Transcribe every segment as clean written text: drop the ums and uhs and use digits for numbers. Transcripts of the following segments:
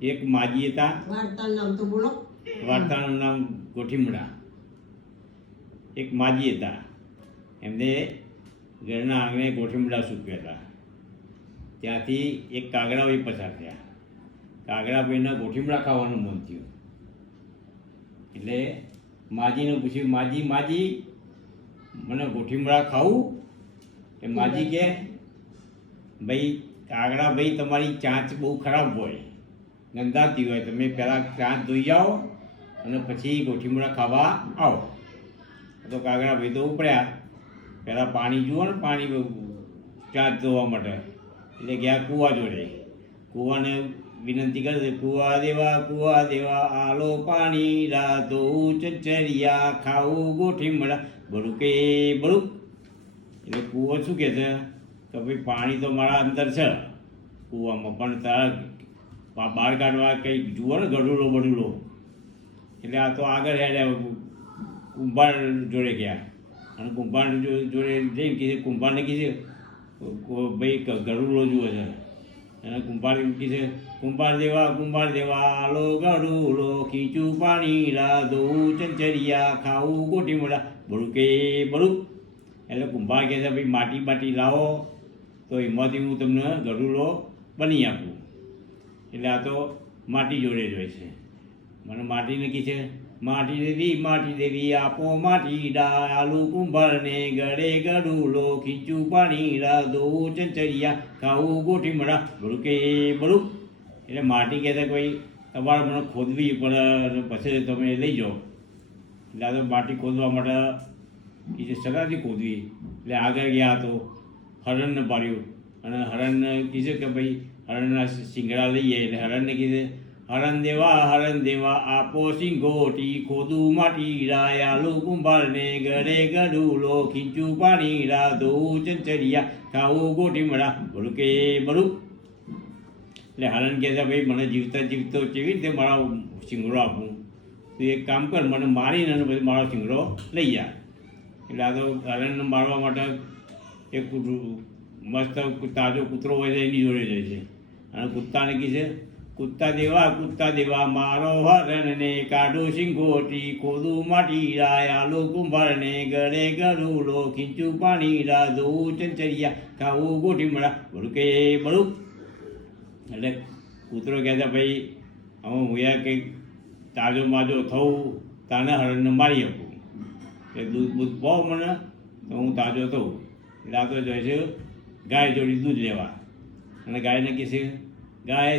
એક માજી હતા. વાર્તાનું નામ તો બોલો. વાર્તાનું નામ ગોઠીમડા. એક માજી હતા, એમને ઘરના આંગણે ગોઠીમડા સૂક્યા હતા. ત્યાંથી એક કાગડાભાઈ પસાર થયા. કાગડાભાઈને ગોઠીમડા ખાવાનું મન થયું એટલે માજીને પૂછ્યું, માજી માજી મને ગોઠીમડા ખાવું? એ માજી કે, ભાઈ કાગડાભાઈ તમારી ચાંચ બહુ ખરાબ હોય, ગંધાતી હોય, તમે પહેલાં ચાંચ ધોઈ જાઓ અને પછી ગોઠીમડા ખાવા આવો. તો કાગડાભાઈ તો ઉપડ્યા, પહેલાં પાણી જુઓ ને, પાણી ચાંચ ધોવા માટે. એટલે ગયા કૂવા જોડે. કૂવાને વિનંતી કરે, કૂવા દેવા આલો પાણી, રાધો ચચરિયા ખાવું ગોઠીમડા બળુકે બળુક. એટલે કૂવો શું કહે છે કે ભાઈ પાણી તો મારા અંદર છે કૂવામાં, પણ તારા બહાર કાઢવા કંઈક જુઓ ને, ગડુલો બડુલો. એટલે આ તો આગળ હેડ્યા, કુંભાર જોડે ગયા અને કુંભાર જોડે જઈને કીધું, કુંભારને કીધું ભાઈ ગડુલો જુએ છે. અને કુંભાર કીધે, કુંભાર દેવા આલો ગડુલો, ખીચું પાણી રાધો ચંચરિયા ખાવું ગોઠીમડા બળુકે બળુક. એટલે કુંભાર કહે છે, ભાઈ માટી બાટી લાવો તો એમાંથી હું તમને ગડુલો બની આપું. એટલે આ તો માટી જોડે જ હોય છે. મને માટીને કીધે, માટી દેવી આપો માટી આલુ કુંભારને ગળે ગડુલો, ખીચું પાણી રાધો ચંચરિયા ખાવું ગોઠીમડા બળુકે બળુક. એટલે માટી કહેતા ભાઈ તમારે મને ખોદવી પડે, પછી તમે લઈ જાઓ. એટલે આ તો માટી ખોદવા માટે એ સગાથી ખોદવી. એટલે આગળ ગયા તો હરણને પાડ્યું અને હરણને કીધું કે ભાઈ હરણના શિંગડા લઈએ. એટલે હરણને કીધે, હરણ દેવા આપો સિંગોટી, ખોદું માટી રાયાલુ કુંભારને ગળે ગડુલો, ખીચું પાણી રાધો ચંચરિયા ખાવું ગોઠીમડા બળુકે બળુક. એટલે હરણ કહે છે, ભાઈ મને જીવતા કેવી રીતે મારો શિંગડો આપું? તું એક કામ કર, મને મારીને પછી મારો શિંગડો લઈ જા. એટલે આ તો હરણને મારવા માટે એક મસ્ત તાજો કૂતરો હોય છે એની જોડે જાય છે અને કૂતાને કીધે, કૂતા દેવા મારો હરણને કાઢો સિંગોટી, ખોદું માટી રાયાલો કુંભારને ગળે ગડુલો, ખીચું પાણી રાધો ચંચરિયા ખાવું ગોઠીમડા બળુકે બળુક. એટલે કૂતરો કહેતા, ભાઈ હવે હું કંઈક તાજો માજો થવું તાને હરણને મારી આપું. એટલે દૂધ પાવ મને તો હું તાજો થઉં. એટલે આ તો જાય છે ગાય જોડી દૂધ લેવા અને ગાયને કહેશે, ગાય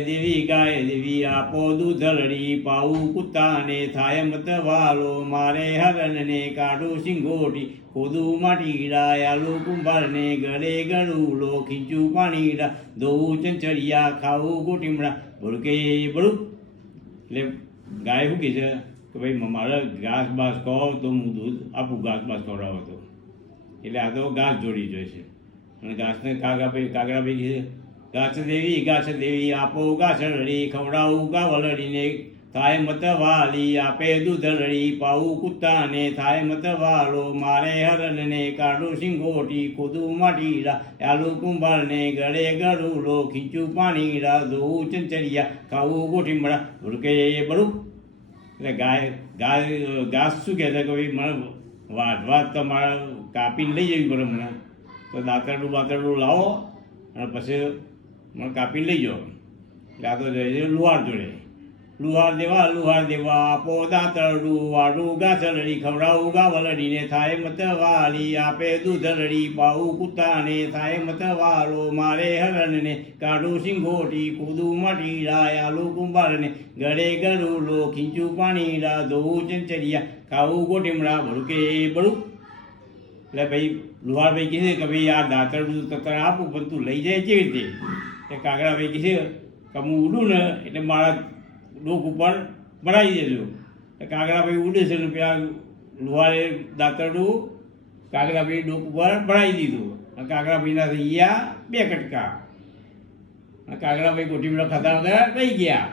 દેવી આપો દૂધરડી, પાવું કૂતાને થાય મત વાલો, મારે હરણને કાઢું સિંગોટી, ખોદું માટી રાયાલુ કુંભારને ગળે ગડુલો, ખીચું પાણી ધોવું ચંચરિયા ખાવું ગોઠીમડા બળુકે બળુક. એટલે ગાય શું કહે છે કે ભાઈ મારે ઘાસ બાસ કહો તો હું દૂધ આપું, ઘાસ બાસ ખવડાવો તો. એટલે આ તો ઘાસ જોડી જોઈએ છે અને ઘાસને કાગડાભાઈ કહે છે, ઘાસ દેવી આપો ઘાસરડી, ખવડાવું ગાવલડીને થાય મત વાલી, આપે દૂધરડી, પાવું કૂતાને થાય મત વાલો, મારે હરણને કાઢું સિંગોટી, ખોદું માટી રાયાલુ કુંભારને ગળે ગડુલો, ખીચું પાણી રાધો ચંચરિયા ખાવું ગોઠીમડા બળુકે બળુક. એટલે ઘાસ શું કહે છે કે ભાઈ મને વાટવા તમારે કાપીને લઈ જવી પડે મને, તો દાંતરડું લાવો અને પછી મને કાપીને લઈ જાઓ. એટલે આ તો જાય છે લુહાર જોડે. લુહાર દેવા આપો દાંતરડું, વાડું ઘાસરડી, ખવડાવું ગાવલડીને થાય મત વાલી, આપે દૂધરડી, પાવું કૂતાને થાય મત વાલો, મારે હરણને કાઢું સિંગોટી, ખોદું માટી રાયાલુ કુંભારને ગળે ગડુલો, ખીચું પાણી રાધો ચંચરિયા ખાવું ગોઠીમડા બળુકે બળુક. એટલે ભાઈ લુહારભાઈ કીધે કે ભાઈ આ દાંતરડું તને આપું પણ તું લઈ જાય કેવી રીતે? એ કાગડાભાઈ કીધે કે હું ઉડું ને એટલે મારા ડોક ઉપર ભરાઈ દેજો. કાગડાભાઈ ઉડે છે ને પેલા લુહારે દાંતરડું કાગડાભાઈ ડોક ઉપર ભરાઈ દીધું. કાગડાભાઈના થઈ ગયા 2 કટકા. કાગડાભાઈ ગોઠીમડા ખાતા રહી ગયા.